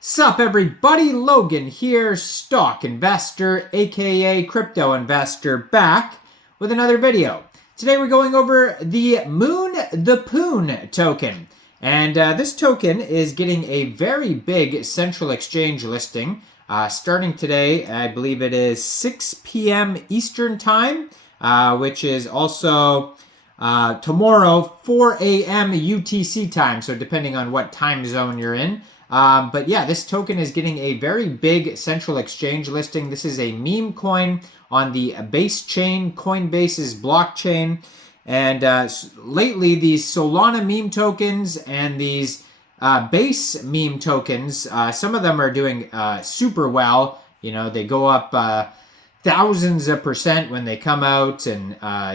Sup everybody, Logan here, stock investor, aka crypto investor, back with another video. Today we're going over the MoonThePoon token. And this token is getting a very big central exchange listing starting today. I believe it is 6 p.m. Eastern time, which is also tomorrow 4 a.m. UTC time, so depending on what time zone you're in. But yeah, this token is getting a very big central exchange listing. This is a meme coin on the BASECHAIN, Coinbase's blockchain. And lately, these Solana meme tokens and these Base meme tokens, some of them are doing super well. You know, they go up thousands of % when they come out, and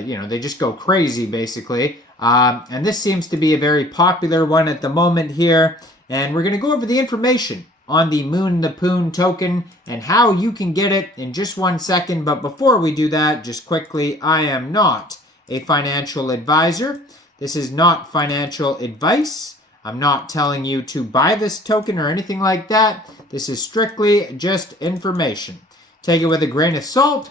you know, they just go crazy basically. And this seems to be a very popular one at the moment here. And we're going to go over the information on the MoonThePoon token and how you can get it in just 1 second. But before we do that, just quickly, I am not a financial advisor. This is not financial advice. I'm not telling you to buy this token or anything like that. This is strictly just information. Take it with a grain of salt.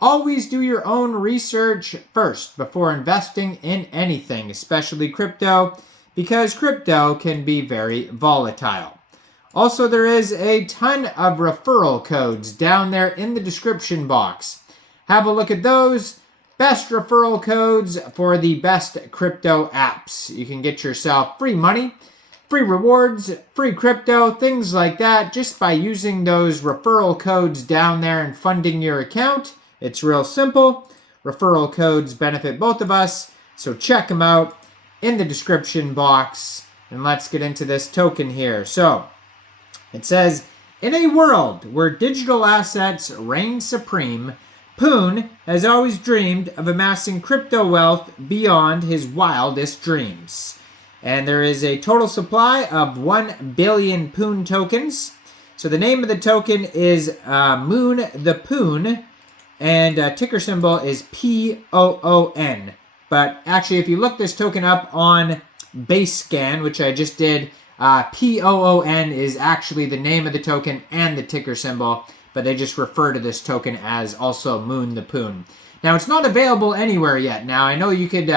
Always do your own research first before investing in anything, especially crypto, because crypto can be very volatile. Also, there is a ton of referral codes down there in the description box. Have a look at those. Best referral codes for the best crypto apps. You can get yourself free money, free rewards, free crypto, things like that, just by using those referral codes down there and funding your account. It's real simple. Referral codes benefit both of us, so check them out in the description box. And let's get into this token here. So it says, in a world where digital assets reign supreme, Poon has always dreamed of amassing crypto wealth beyond his wildest dreams. And there is a total supply of 1 billion Poon tokens. So the name of the token is MoonThePoon, and ticker symbol is POON. But actually, if you look this token up on BaseScan, which I just did, POON is actually the name of the token and the ticker symbol, but they just refer to this token as also MoonThePoon. Now, it's not available anywhere yet. Now, I know you could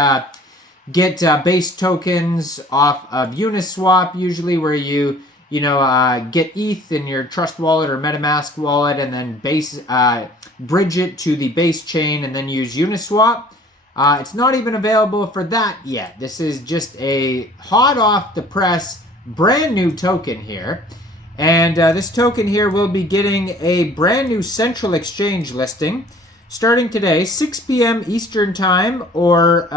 get base tokens off of UNISWAP, usually where you get ETH in your Trust wallet or MetaMask wallet, and then bridge it to the base chain and then use UNISWAP. It's not even available for that yet. This is just a hot off the press, brand new token here. And this token here will be getting a brand new central exchange listing starting today, 6 p.m. Eastern time, or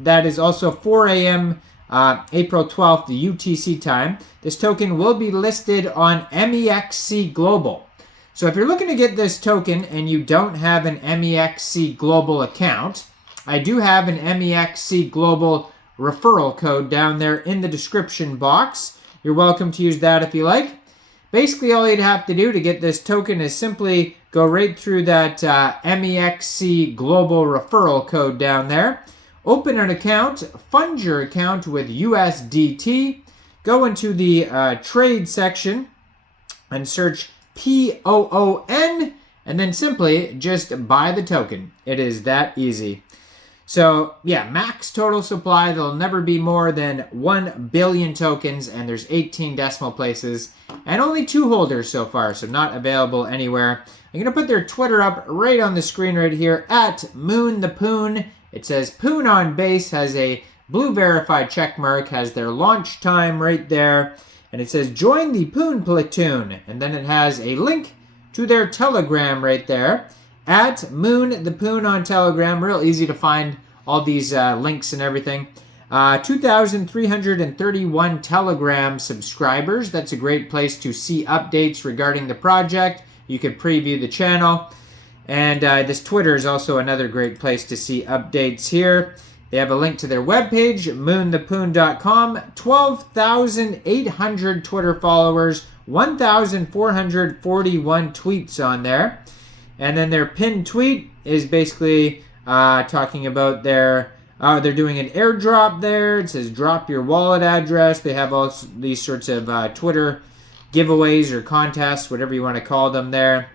that is also 4 a.m. April 12th UTC time. This token will be listed on MEXC Global. So if you're looking to get this token and you don't have an MEXC Global account, I do have an MEXC Global referral code down there in the description box. You're welcome to use that if you like. Basically, all you'd have to do to get this token is simply go right through that MEXC Global referral code down there. Open an account, fund your account with USDT, go into the trade section and search POON, and then simply just buy the token. It is that easy. So yeah, max total supply. There'll never be more than 1 billion tokens, and there's 18 decimal places, and only 2 holders so far, so not available anywhere. I'm going to put their Twitter up right on the screen right here, at MoonThePoon. It says Poon on base, has a blue verified check mark, has their launch time right there. And it says, join the Poon platoon. And then it has a link to their Telegram right there. At MoonThePoon on Telegram. Real easy to find all these links and everything. 2,331 Telegram subscribers. That's a great place to see updates regarding the project. You could preview the channel. And this Twitter is also another great place to see updates here. They have a link to their webpage, moonthepoon.com, 12,800 Twitter followers, 1,441 tweets on there. And then their pinned tweet is basically talking about they're doing an airdrop there. It says drop your wallet address. They have all these sorts of Twitter giveaways or contests, whatever you want to call them there.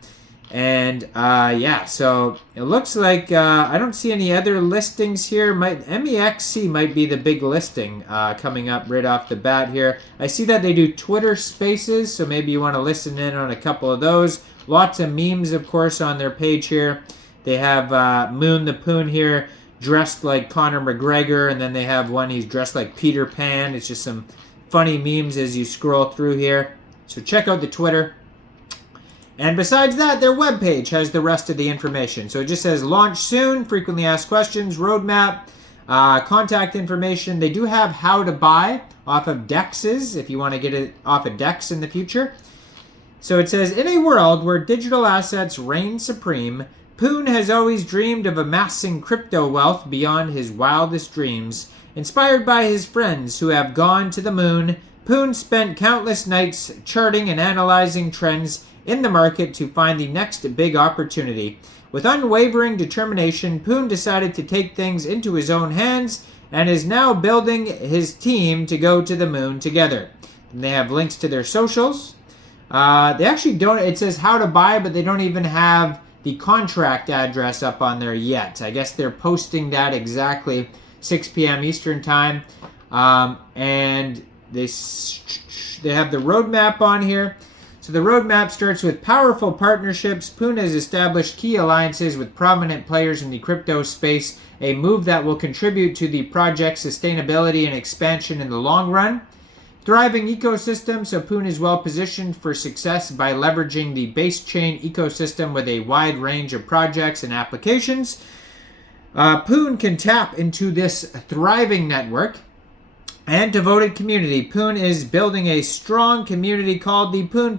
And yeah, so it looks like I don't see any other listings here. MEXC might be the big listing coming up right off the bat here. I see that they do Twitter Spaces, so maybe you want to listen in on a couple of those. Lots of memes, of course, on their page here. They have MoonThePoon here dressed like Conor McGregor, and then they have one he's dressed like Peter Pan. It's just some funny memes as you scroll through here. So check out the Twitter. And besides that, their webpage has the rest of the information. So it just says launch soon, frequently asked questions, roadmap, contact information. They do have how to buy off of DEXs if you want to get it off of DEX in the future. So it says, in a world where digital assets reign supreme, Poon has always dreamed of amassing crypto wealth beyond his wildest dreams. Inspired by his friends who have gone to the moon, Poon spent countless nights charting and analyzing trends in the market to find the next big opportunity. With unwavering determination, Poon decided to take things into his own hands and is now building his team to go to the moon together. And they have links to their socials. They actually don't, it says how to buy, but they don't even have the contract address up on there yet. I guess they're posting that exactly 6 p.m. Eastern time. And they have the roadmap on here. So the roadmap starts with powerful partnerships. Poon has established key alliances with prominent players in the crypto space, a move that will contribute to the project's sustainability and expansion in the long run. Thriving ecosystem, so Poon is well positioned for success by leveraging the BASECHAIN ecosystem with a wide range of projects and applications. Poon can tap into this thriving network and devoted community. Poon is building a strong community called the POON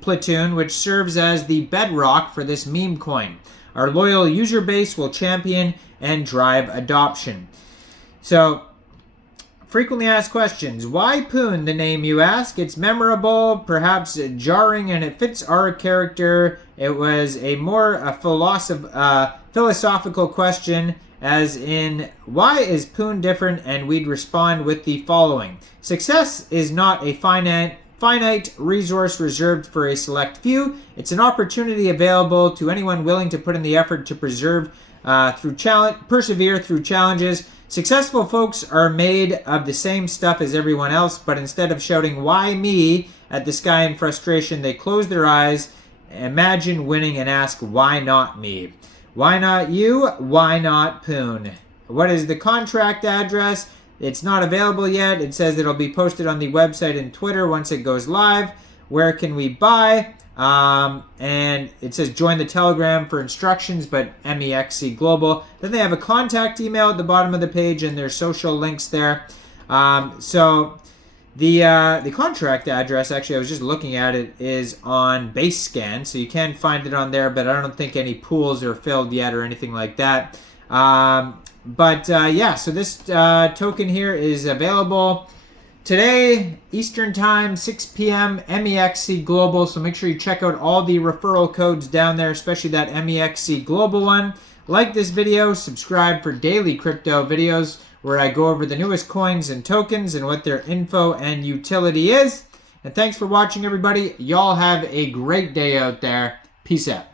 Platoon, which serves as the bedrock for this meme coin. Our loyal user base will champion and drive adoption. So, frequently asked questions. Why Poon, the name you ask? It's memorable, perhaps jarring, and it fits our character. It was a more philosophical question, as in, why is Poon different? And we'd respond with the following. Success is not a finite resource reserved for a select few. It's an opportunity available to anyone willing to put in the effort to persevere through challenges. Successful folks are made of the same stuff as everyone else, but instead of shouting, why me, at the sky in frustration, they close their eyes, imagine winning, and ask, why not me? Why not you? Why not Poon? What is the contract address? It's not available yet. It says it'll be posted on the website and Twitter once it goes live. Where can we buy? And it says join the Telegram for instructions, but MEXC Global. Then they have a contact email at the bottom of the page and their social links there. So the contract address, actually, I was just looking at it, is on BaseScan, so you can find it on there, but I don't think any pools are filled yet or anything like that. Yeah, so this token here is available today, Eastern Time, 6 p.m., MEXC Global, so make sure you check out all the referral codes down there, especially that MEXC Global one. Like this video, subscribe for daily crypto videos where I go over the newest coins and tokens and what their info and utility is. And thanks for watching, everybody. Y'all have a great day out there. Peace out.